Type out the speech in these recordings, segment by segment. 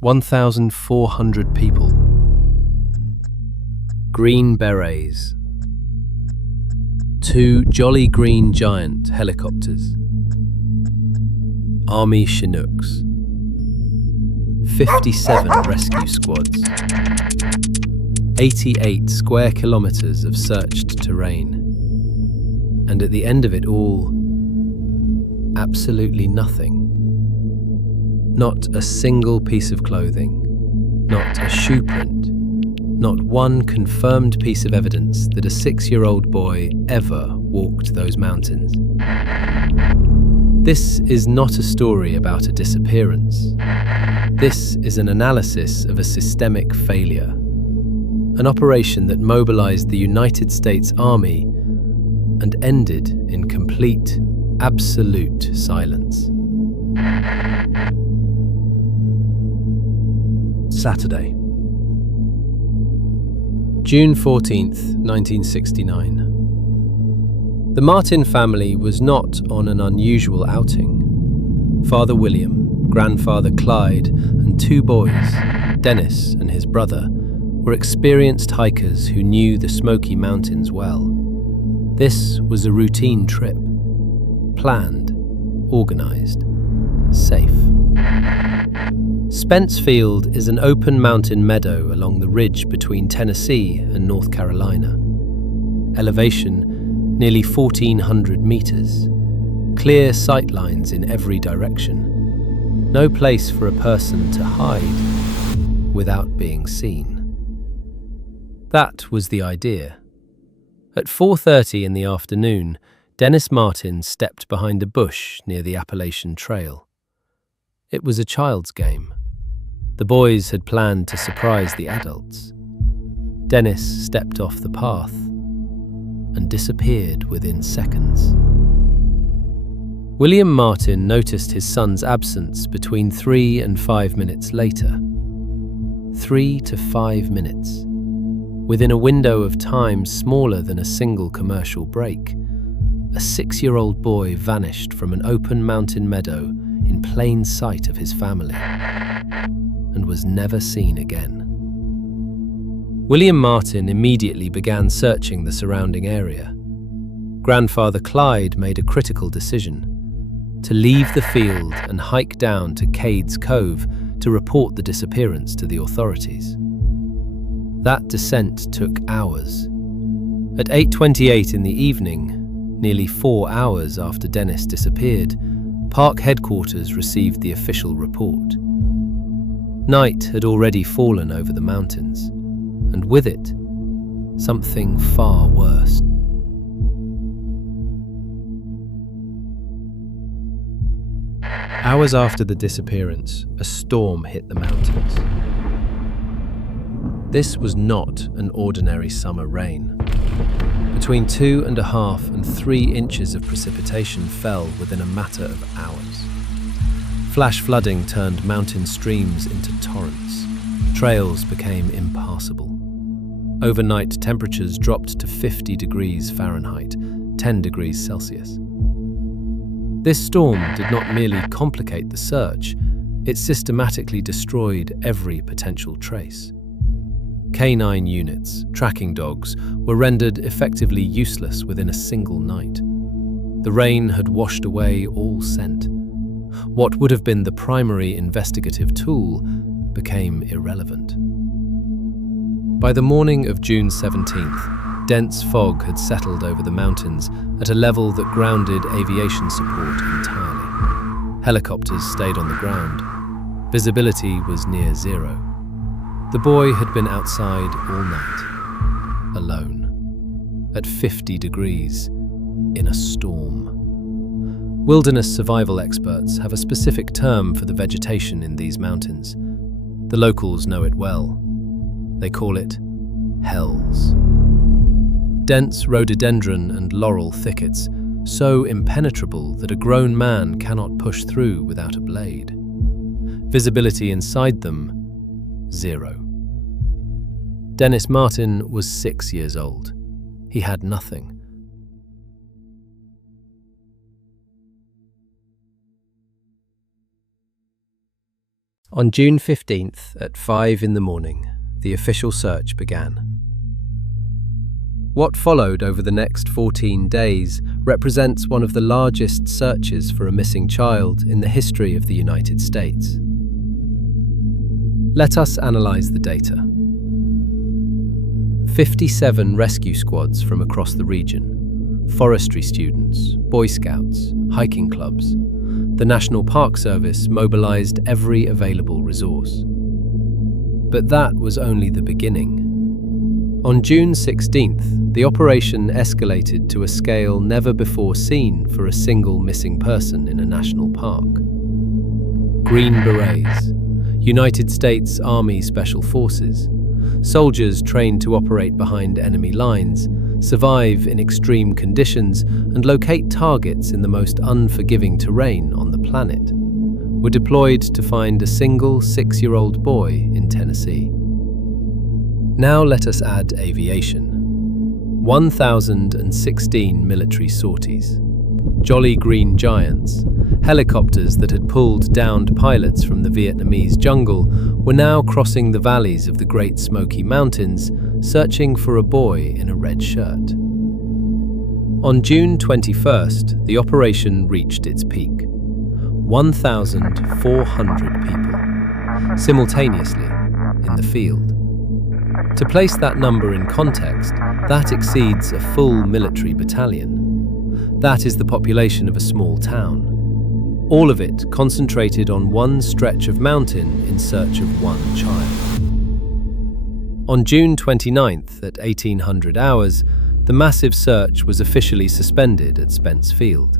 1,400 people. Green berets. 2 Jolly Green Giant helicopters. Army Chinooks. 57 rescue squads. 88 square kilometers of searched terrain. And at the end of it all, absolutely nothing. Not a single piece of clothing, not a shoe print, not one confirmed piece of evidence that a 6-year-old boy ever walked those mountains. This is not a story about a disappearance. This is an analysis of a systemic failure, an operation that mobilized the United States Army and ended in complete, absolute silence. Saturday, June 14th, 1969. The Martin family was not on an unusual outing. Father William, grandfather Clyde, and 2 boys, Dennis and his brother, were experienced hikers who knew the Smoky Mountains well. This was a routine trip. Planned, organized, safe. Spence Field is an open mountain meadow along the ridge between Tennessee and North Carolina. Elevation, nearly 1,400 meters. Clear sightlines in every direction. No place for a person to hide without being seen. That was the idea. At 4:30 in the afternoon, Dennis Martin stepped behind a bush near the Appalachian Trail. It was a child's game. The boys had planned to surprise the adults. Dennis stepped off the path and disappeared within seconds. William Martin noticed his son's absence between 3 and 5 minutes later. 3 to 5 minutes. Within a window of time smaller than a single commercial break, a 6-year-old boy vanished from an open mountain meadow in plain sight of his family and was never seen again. William Martin immediately began searching the surrounding area. Grandfather Clyde made a critical decision: to leave the field and hike down to Cades Cove to report the disappearance to the authorities. That descent took hours. At 8:28 in the evening, nearly 4 hours after Dennis disappeared, park headquarters received the official report. Night had already fallen over the mountains, and with it, something far worse. Hours after the disappearance, a storm hit the mountains. This was not an ordinary summer rain. Between 2.5 and 3 inches of precipitation fell within a matter of hours. Flash flooding turned mountain streams into torrents. Trails became impassable. Overnight temperatures dropped to 50 degrees Fahrenheit, 10 degrees Celsius. This storm did not merely complicate the search, it systematically destroyed every potential trace. Canine units, tracking dogs, were rendered effectively useless within a single night. The rain had washed away all scent. What would have been the primary investigative tool became irrelevant. By the morning of June 17th, dense fog had settled over the mountains at a level that grounded aviation support entirely. Helicopters stayed on the ground. Visibility was near zero. The boy had been outside all night, alone, at 50 degrees, in a storm. Wilderness survival experts have a specific term for the vegetation in these mountains. The locals know it well. They call it hells. Dense rhododendron and laurel thickets, so impenetrable that a grown man cannot push through without a blade. Visibility inside them, zero. Dennis Martin was 6 years old. He had nothing. On June 15th at 5 in the morning, the official search began. What followed over the next 14 days represents one of the largest searches for a missing child in the history of the United States. Let us analyze the data. 57 rescue squads from across the region, forestry students, Boy Scouts, hiking clubs. The National Park Service mobilized every available resource. But that was only the beginning. On June 16th, the operation escalated to a scale never before seen for a single missing person in a national park. Green Berets, United States Army Special Forces, soldiers trained to operate behind enemy lines, survive in extreme conditions, and locate targets in the most unforgiving terrain on the planet, were deployed to find a single 6-year-old boy in Tennessee. Now let us add aviation. 1,016 military sorties, Jolly Green Giants, helicopters that had pulled downed pilots from the Vietnamese jungle, were now crossing the valleys of the Great Smoky Mountains, searching for a boy in a red shirt. On June 21st, the operation reached its peak. 1,400 people, simultaneously, in the field. To place that number in context, that exceeds a full military battalion. That is the population of a small town. All of it concentrated on one stretch of mountain in search of one child. On June 29th at 1800 hours, the massive search was officially suspended at Spence Field.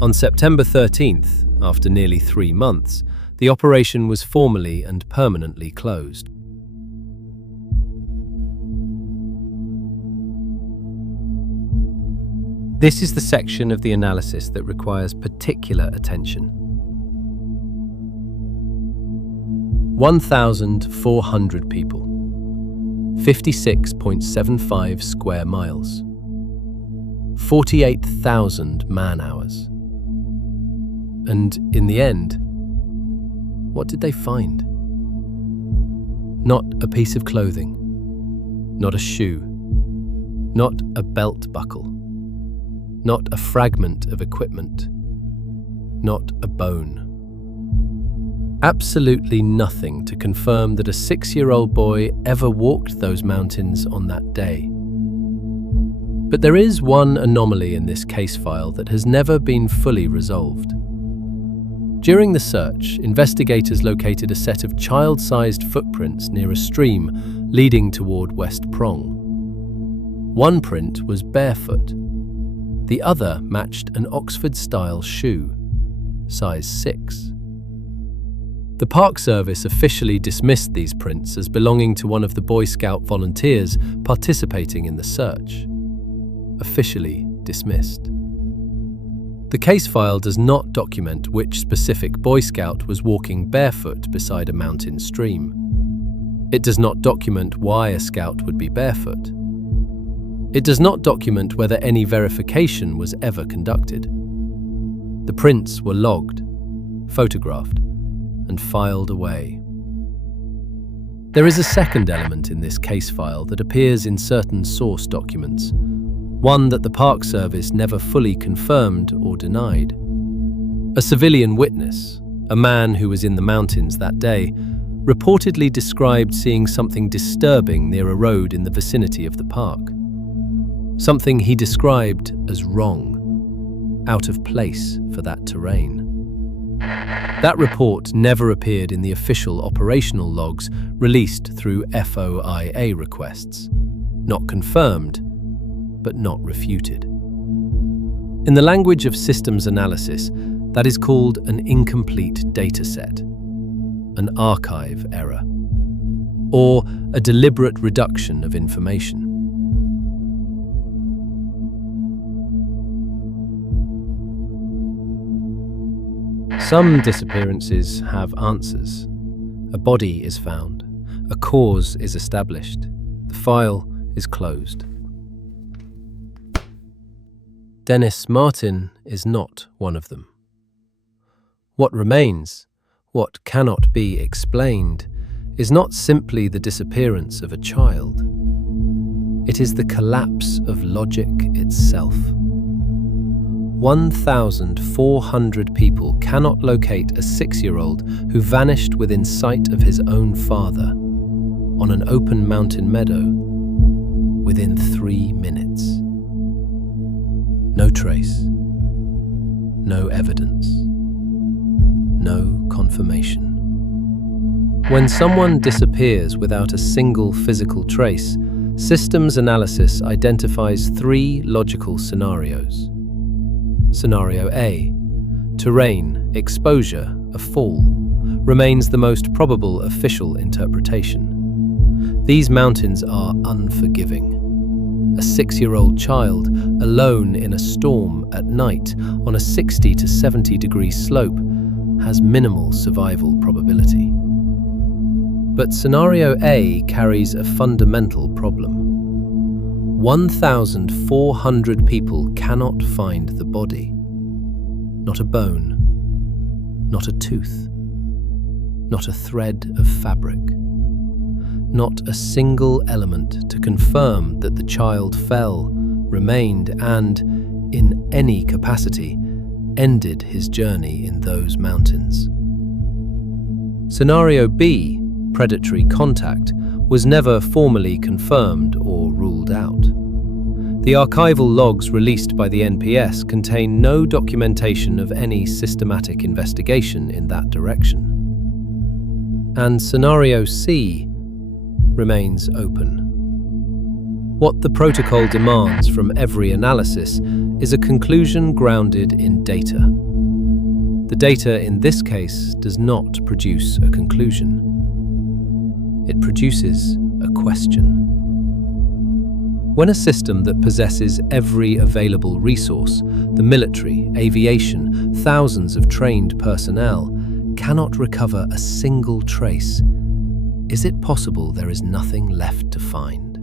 On September 13th, after nearly 3 months, the operation was formally and permanently closed. This is the section of the analysis that requires particular attention. 1,400 people, 56.75 square miles, 48,000 man-hours. And in the end, what did they find? Not a piece of clothing, not a shoe, not a belt buckle, not a fragment of equipment, not a bone. Absolutely nothing to confirm that a 6-year-old boy ever walked those mountains on that day. But there is one anomaly in this case file that has never been fully resolved. During the search, investigators located a set of child-sized footprints near a stream leading toward West Prong. One print was barefoot. The other matched an Oxford-style shoe, size 6. The Park Service officially dismissed these prints as belonging to one of the Boy Scout volunteers participating in the search. Officially dismissed. The case file does not document which specific Boy Scout was walking barefoot beside a mountain stream. It does not document why a scout would be barefoot. It does not document whether any verification was ever conducted. The prints were logged, photographed, and filed away. There is a second element in this case file that appears in certain source documents, one that the Park Service never fully confirmed or denied. A civilian witness, a man who was in the mountains that day, reportedly described seeing something disturbing near a road in the vicinity of the park. Something he described as wrong, out of place for that terrain. That report never appeared in the official operational logs released through FOIA requests. Not confirmed, but not refuted. In the language of systems analysis, that is called an incomplete dataset, an archive error, or a deliberate reduction of information. Some disappearances have answers. A body is found. A cause is established. The file is closed. Dennis Martin is not one of them. What remains? What cannot be explained is not simply the disappearance of a child. It is the collapse of logic itself. 1,400 people cannot locate a 6-year-old who vanished within sight of his own father on an open mountain meadow within 3 minutes. No trace, no evidence, no confirmation. When someone disappears without a single physical trace, systems analysis identifies 3 logical scenarios. Scenario A: terrain, exposure, a fall, remains the most probable official interpretation. These mountains are unforgiving. A 6-year-old child, alone in a storm at night on a 60 to 70 degree slope, has minimal survival probability. But Scenario A carries a fundamental problem. 1,400 people cannot find the body. Not a bone, not a tooth, not a thread of fabric, not a single element to confirm that the child fell, remained, and, in any capacity, ended his journey in those mountains. Scenario B, predatory contact, was never formally confirmed or ruled out. The archival logs released by the NPS contain no documentation of any systematic investigation in that direction. And Scenario C remains open. What the protocol demands from every analysis is a conclusion grounded in data. The data in this case does not produce a conclusion. It produces a question. When a system that possesses every available resource, the military, aviation, thousands of trained personnel, cannot recover a single trace, is it possible there is nothing left to find?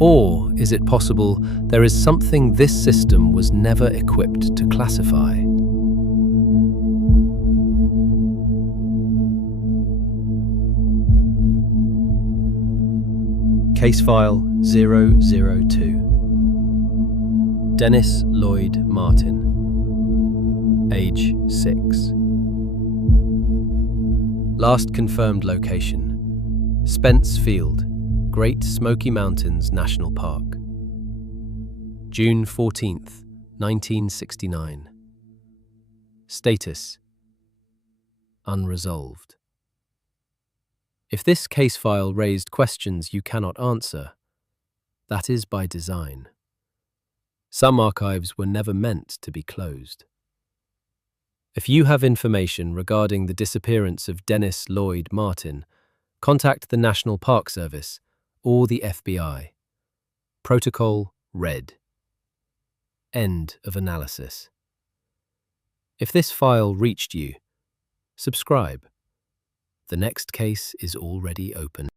Or is it possible there is something this system was never equipped to classify? Case File 002. Dennis Lloyd Martin, age 6. Last confirmed location: Spence Field, Great Smoky Mountains National Park. June 14th, 1969. Status: unresolved. If this case file raised questions you cannot answer, that is by design. Some archives were never meant to be closed. If you have information regarding the disappearance of Dennis Lloyd Martin, contact the National Park Service or the FBI. Protocol Red. End of analysis. If this file reached you, subscribe. The next case is already open.